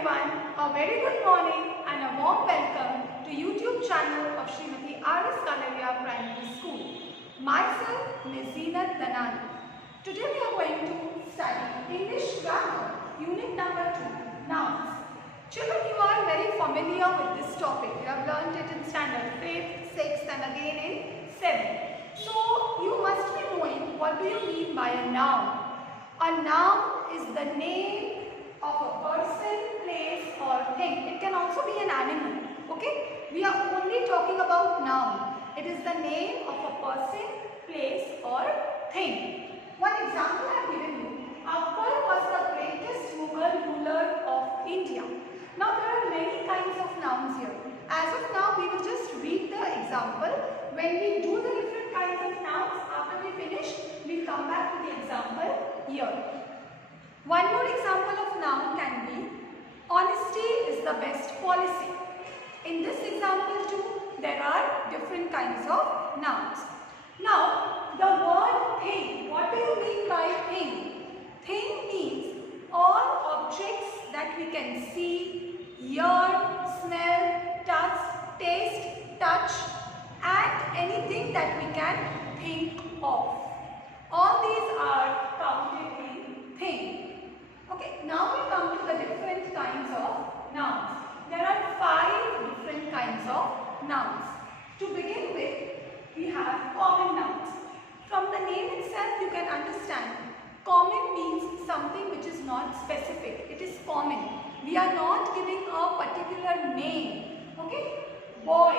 everyone, a very good morning and a warm welcome to YouTube channel of Srimati R.S. Kalaria Primary School. Myself, Ms. Zeenat Danani. Today we are going to study English Grammar, Unit number 2, Nouns. Children, you are very familiar with this topic. You have learnt it in standard 5th, 6th and again in 7th. So, you must be knowing what do you mean by a noun. A noun is the name of a person, place or thing. It can also be an animal. Okay? We are only talking about noun. It is the name of a person, place or thing. One example I have given you. Akbar was the greatest Mughal ruler of India. Now there are many kinds of nouns here. As of now we will just read the example. When we do the different kinds of nouns, after we finish, we come back to the example here. One more example of noun can be, honesty is the best policy. In this example too, there are different kinds of nouns. Now, the word thing, what do you mean by thing? Thing means all objects that we can see, hear, smell, taste, touch and anything that we can think of. All these are counted in thing. Okay, now we come to the different kinds of nouns. There are 5 different kinds of nouns. To begin with, we have common nouns. From the name itself, you can understand. Common means something which is not specific. It is common. We are not giving a particular name. Okay? Boy,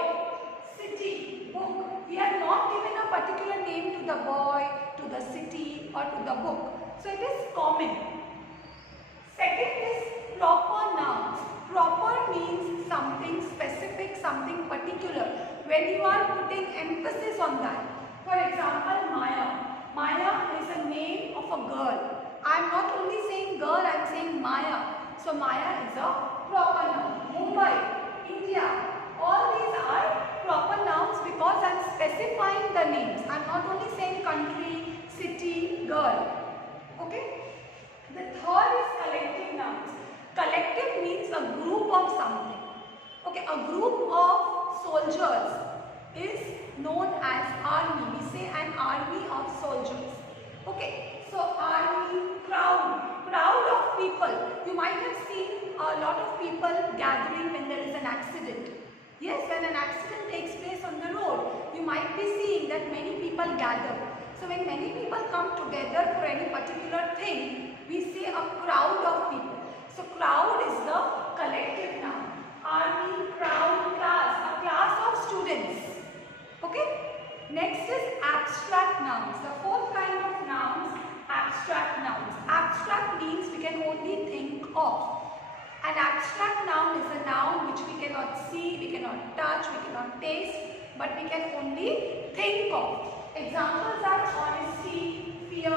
city, book. We are not giving a particular name to the boy, to the city or to the book. So it is common. Second is proper nouns. Proper means something specific, something particular. When you are putting emphasis on that. For example, Maya. Maya is a name of a girl. I am not only saying girl, I am saying Maya. So Maya is a proper noun. Mumbai, India. All these are proper nouns because I am specifying the names. I am not only saying country, city, girl. Okay? The third is collective nouns. Collective means a group of something. Okay, a group of soldiers is known as army. We say an army of soldiers. Okay, so army, crowd of people. You might have seen a lot of people gathering when there is an accident. Yes, when an accident takes place on the road, you might be seeing that many people gather. So when many people come together for any particular thing, we say a crowd of people. So crowd is the collective noun. Army, crowd, class, a class of students. Okay? Next is abstract nouns. The fourth kind of nouns, abstract nouns. Abstract means we can only think of. An abstract noun is a noun which we cannot see, we cannot touch, we cannot taste, but we can only think of. Examples are honesty, fear,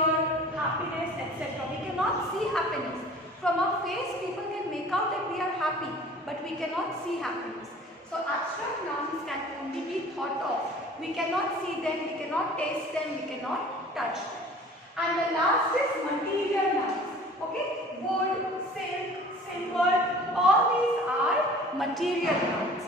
happiness, etc. We cannot see happiness. From our face, people can make out that we are happy, but we cannot see happiness. So abstract nouns can only be thought of. We cannot see them, we cannot taste them, we cannot touch them. And the last is material nouns. Okay? Wood, silk, silver, all these are material nouns.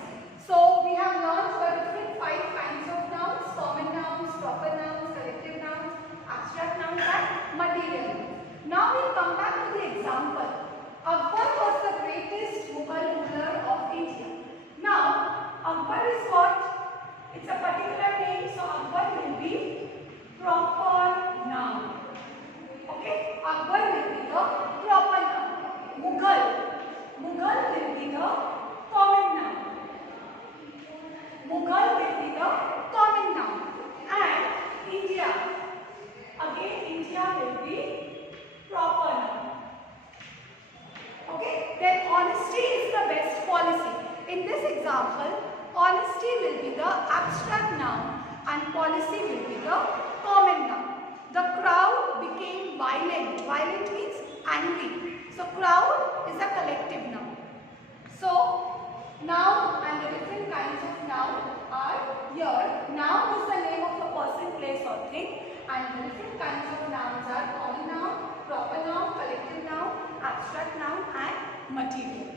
So we have learned the different 5 kinds of nouns: common nouns, proper nouns, collective nouns, abstract nouns and material nouns. Now we come back to the example. Akbar was the greatest Mughal ruler of India. Now, Akbar is what? It's a particular name, so Akbar will be proper noun. Okay? Akbar will be the proper noun. Mughal will be the common noun. Mughal will be the common noun. And India. Again, India will be proper noun. Okay? Then honesty is the best policy. In this example, honesty will be the abstract noun and policy will be the common noun. The crowd became violent. Violent means angry. So crowd is a collective noun. So noun and the different kinds of noun are here. Noun is the name of a person, place or thing, and the different kinds of nouns are common noun, proper noun, collective noun, abstract noun and material.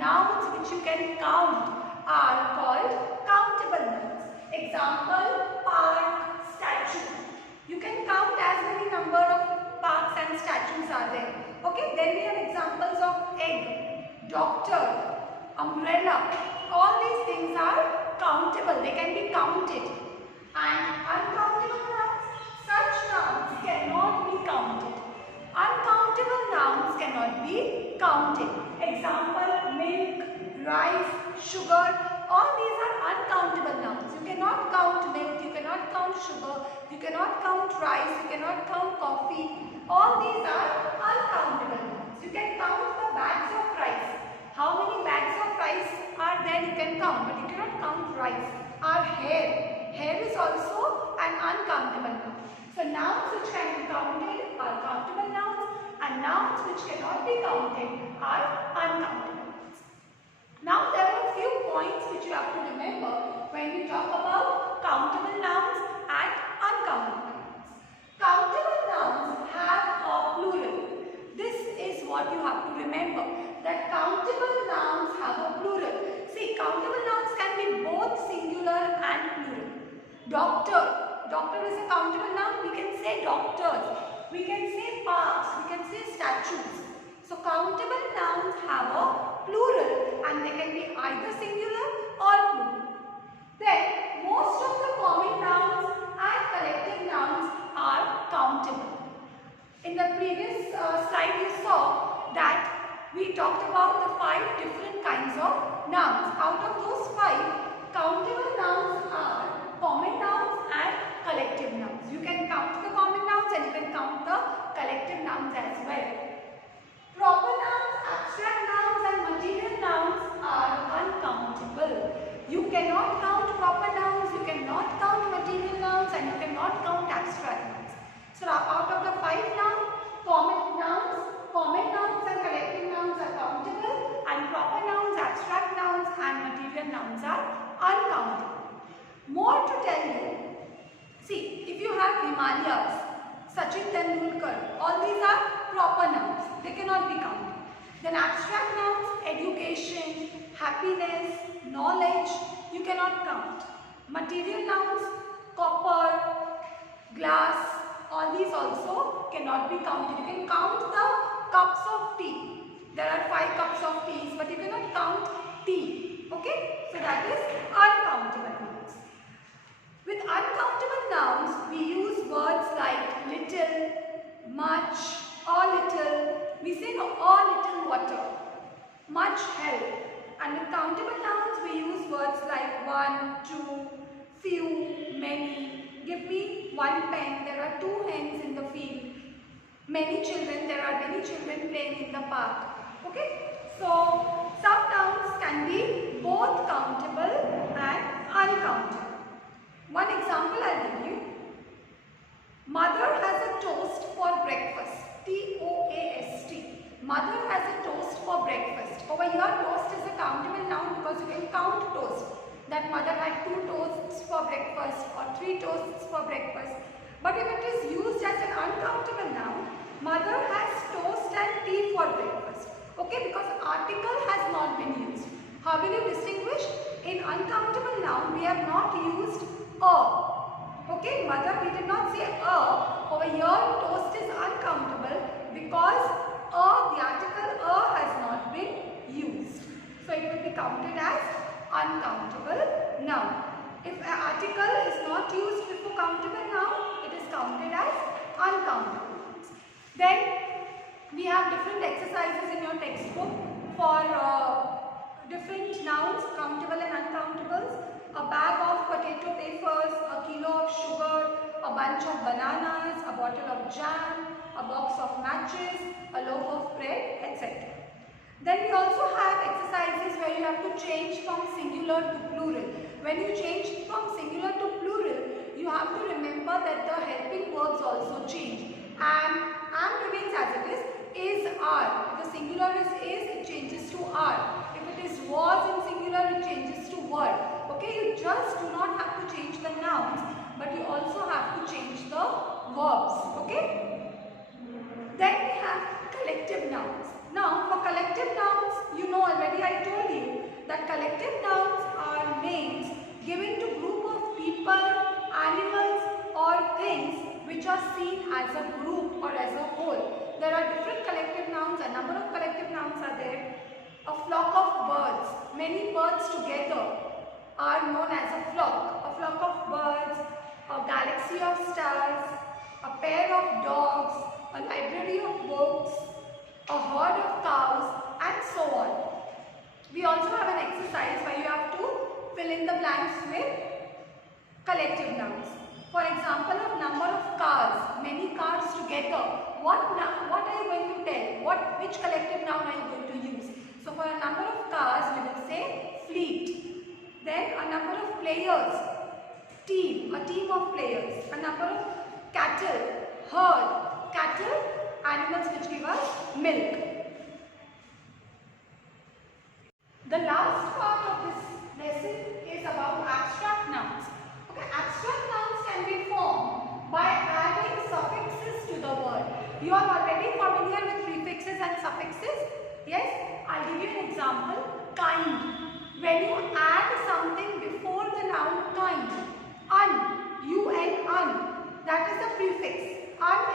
nouns which you can count are called countable nouns. Example, park, statue. You can count as many number of parks and statues are there. Okay, then we have examples of egg, doctor, umbrella. All these things are countable. They can be counted. And uncountable nouns, such nouns cannot be counted. Uncountable nouns cannot be counted. Example, milk, rice, sugar. All these are uncountable nouns. You cannot count milk, you cannot count sugar, you cannot count rice, you cannot count coffee. All these are uncountable nouns. You can count the bags of rice. How many bags of rice are there you can count, but you cannot count rice. Our hair. Hair is also an uncountable noun. So nouns which can be counted are countable nouns and nouns which cannot be counted are uncountable nouns. Now there are a few points which you have to remember when we talk about countable nouns and uncountable nouns. Countable nouns have a plural. This is what you have to remember, that countable nouns have a plural. See, countable nouns can be both singular and plural. Doctor. Doctor is a countable noun. We can say doctors. We can say parks. We can say statues. So countable nouns have a plural and they can be either singular or plural. Then most of the common nouns and collective nouns are countable. In the previous slide you saw that we talked about the 5 different kinds of nouns. Out of those 5, countable nouns are common nouns and collective nouns. You can count the common nouns and you can count the collective nouns as well. Proper nouns, abstract nouns and material nouns are uncountable. You cannot count proper nouns, you cannot count material nouns and you cannot count abstract nouns. So out of the 5 nouns, common nouns and collective nouns are countable and proper nouns, abstract nouns and material nouns are uncountable. More to tell you, see, if you have Himalayas, Sachin Tendulkar, all these are proper nouns. They cannot be counted. Then abstract nouns, education, happiness, knowledge, you cannot count. Material nouns, copper, glass, all these also cannot be counted. You can count the cups of tea. There are 5 cups of tea, but you cannot count tea. Okay? So that is uncountable nouns. With uncountable nouns, we use words like little, much, a little. We say no, a little water, much help. And with countable nouns, we use words like 1, 2, few, many. Give me 1 pen, there are 2 hens in the field. Many children, there are many children playing in the park. Okay? So, some nouns can be both countable and uncountable. One example I will give you. Mother has a toast for breakfast. T-O-A-S-T. Mother has a toast for breakfast. Over here, toast is a countable noun because you can count toast. That mother had 2 toasts for breakfast or 3 toasts for breakfast. But if it is used as an uncountable noun, mother has toast and tea for breakfast. Okay, because article has not been used. How will you distinguish? In uncountable noun, we have not used a. Okay, mother, we did not say a. Over here, toast is uncountable because the article a has not been used. So it will be counted as uncountable noun. If an article is not used before countable noun, it is counted as uncountable nouns. Then we have different exercises in your textbook for different nouns, countable and uncountables. A bag of potato wafers, a kilo of sugar, a bunch of bananas, a bottle of jam, a box of matches, a loaf of bread, etc. Then we also have exercises where you have to change from singular to plural. When you change from singular to plural, you have to remember that the helping verbs also change. Am remains as it is, are. If the singular is, it changes to are. If it is was in singular, it changes to were. Okay, you just do not have to change the nouns, but you also have to change the verbs. Okay. Then we have collective nouns. Now for collective nouns, you know already I told you that collective nouns are names given to group of people, animals or things which are seen as a group or as a whole. There are different collective nouns, a number of collective nouns are there. A flock of birds, many birds together are known as a flock. A flock of birds, a galaxy of stars, a pair of dogs, a library of books, a herd of cows, and so on. We also have an exercise where you have to fill in the blanks with collective nouns. For example, a number of cars, many cars together. What are you going to tell? Which collective noun are you going to use? So for a number of cars, we will say fleet. Then a number of players, team, a team of players. A number of cattle, herd, cattle, animals which give us milk. The last part of this lesson is about abstract nouns. Okay, abstract nouns can be formed by adding suffixes to the word. You are already familiar with prefixes and suffixes. Yes, I'll give you an example. Kind. When you add something before the noun kind, that is a prefix.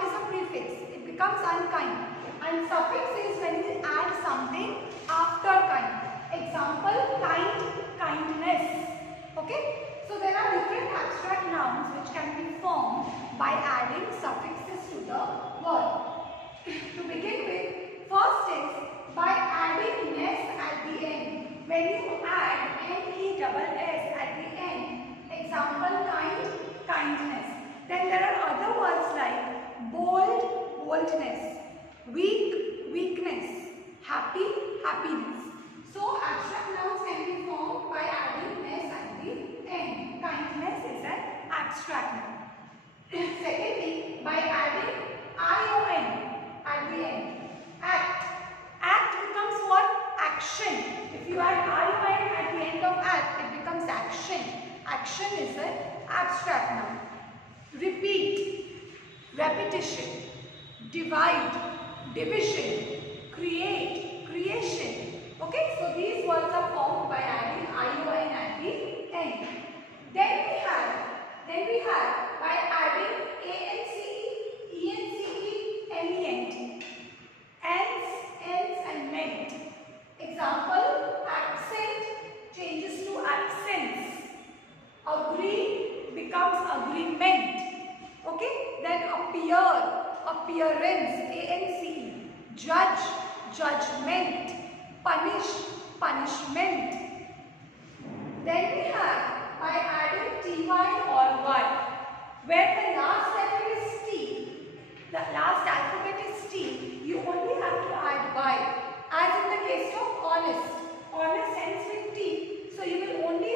Is a prefix. It becomes unkind. And suffix is when you add something after kind. Example, kind, kindness. Okay? So there are different abstract nouns which can be formed by adding suffixes to the word. To begin with, first is by adding ness at the end. When you add N-E-S-S at the end, example, kind, kindness. Then there are other words like bold, boldness, weak, weakness, happy, happiness. So abstract nouns can be formed by adding ness at the end. Kindness is an abstract noun. Secondly, by adding I-O-N at the end. Act. Act becomes what? Action. If you add I-O-N at the end of act, it becomes action. Action is an abstract noun. Repeat, repetition, divide, division, create, creation. Okay, so these words are formed by adding I-O-N at the end. Then we have by adding A-N-C-E, E-N-C-E, M-E-N-T. Ends and meant. Example, accent changes to accents. Agree becomes agreement. Okay, then appear, appearance, A-N-C-E. Judge, judgment. Punish, punishment. Then we have by adding T-Y or Y, where the last letter is T, the last alphabet is T, you only have to add Y. As in the case of honest, honest ends with T, so you will only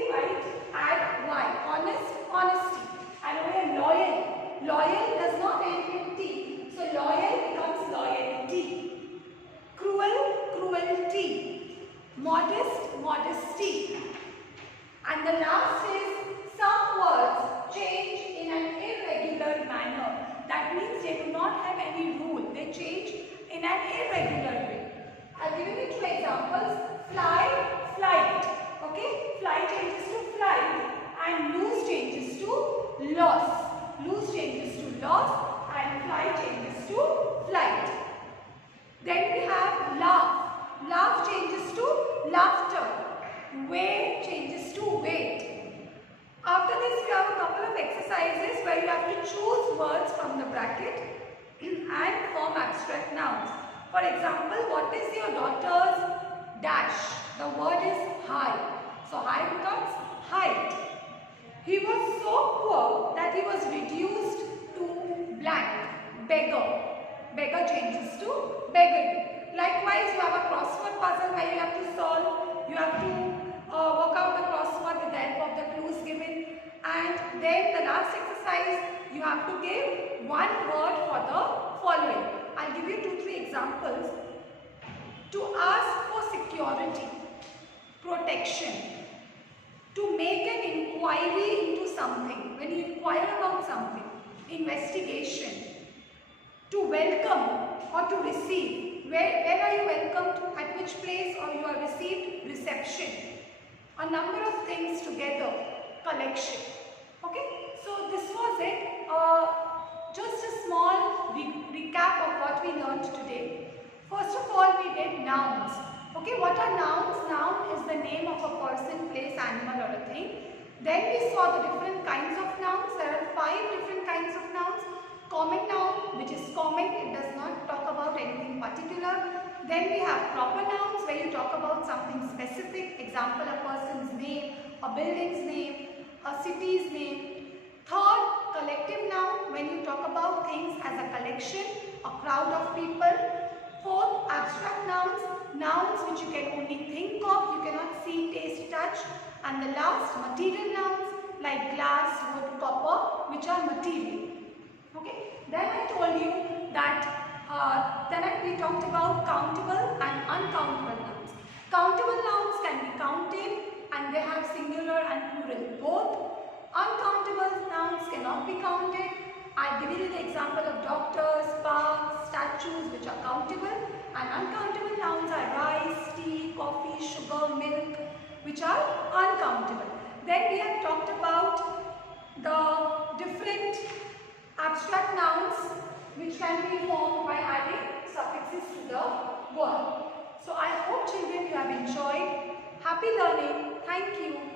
add Y, honest, honesty. And over loyal, loyal does not end with T, so loyal becomes loyalty. Cruel, cruelty. Modest, modesty. And the last is some words change in an irregular manner. That means they do not have any rule. They change in an irregular way. I'll give you 2 examples. Fly, flight. Okay? Fly changes to flight and lose changes to loss. Lose changes to loss and fly changes to flight. Then we have laugh. Laugh changes to laughter. Wait changes to wait. After this, we have a couple of exercises where you have to choose words from the bracket and form abstract nouns. For example, what is your daughter's dash? The word is high. So high becomes height. He was so poor that he was reduced to blank. Beggar. Beggar changes to beggary. Likewise, you have a crossword puzzle where you have to solve. You have to work out the crossword with the help of the clues given. And then the last exercise, you have to give one word for the following. I'll give you 2-3 examples. To ask for security, protection, to make an inquiry into something, when you inquire about something, investigation, to welcome or to receive, where are you welcomed, at which place, or you are received, reception. A number of things together, collection. Okay, so this was it. Just a small recap of what we learned today. First of all, we did nouns. Okay, what are nouns? Noun is the name of a person, place, animal, or a thing. Then we saw the different kinds of nouns. There are 5 different kinds of nouns. Common noun, which is common, it does not talk about anything particular. Then we have proper nouns, where you talk about something specific. Example, a person's name, a building's name, a city's name. Third, collective noun, when you talk about things as a collection, a crowd of people. Fourth, abstract nouns, nouns which you can only think of, you cannot see, taste, touch. And the last, material nouns like glass, wood, copper, which are material. Okay. Then I told you that we talked about countable and uncountable nouns. Countable nouns can be counted and they have singular and plural both. Uncountable nouns cannot be counted. I give you the example of doctors, parks, statues, which are countable, and uncountable nouns are rice, tea, coffee, sugar, milk, which are uncountable. Then we have talked about the different abstract nouns which can be formed by adding suffixes to the word. So I hope children you have enjoyed. Happy learning. Thank you.